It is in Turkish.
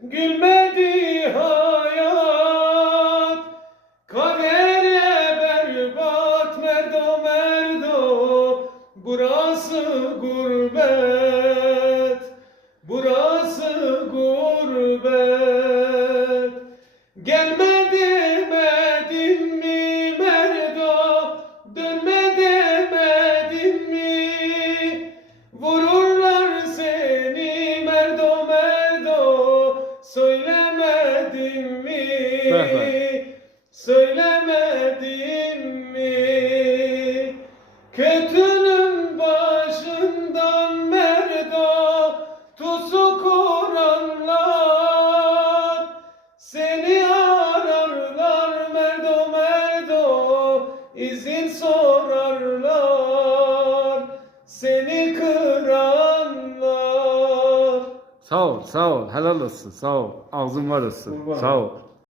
Gülmedi hayat, kadere berbat, merdo merdo, burası gurbet, burası gurbet. Gelme demedim mi merdo, dönme demedim mi? Vururlar seni merdo merdo, söylemedim mi? Söylemedim mi? Kötünün başından merdo, tuzu kuranlar seni ararlar merdo merdo, izin sorarlar seni kıranlar. Sağ ol, sağ ol. Helal olsun, sağ ol. Ağzın var olsun. Sağ ol.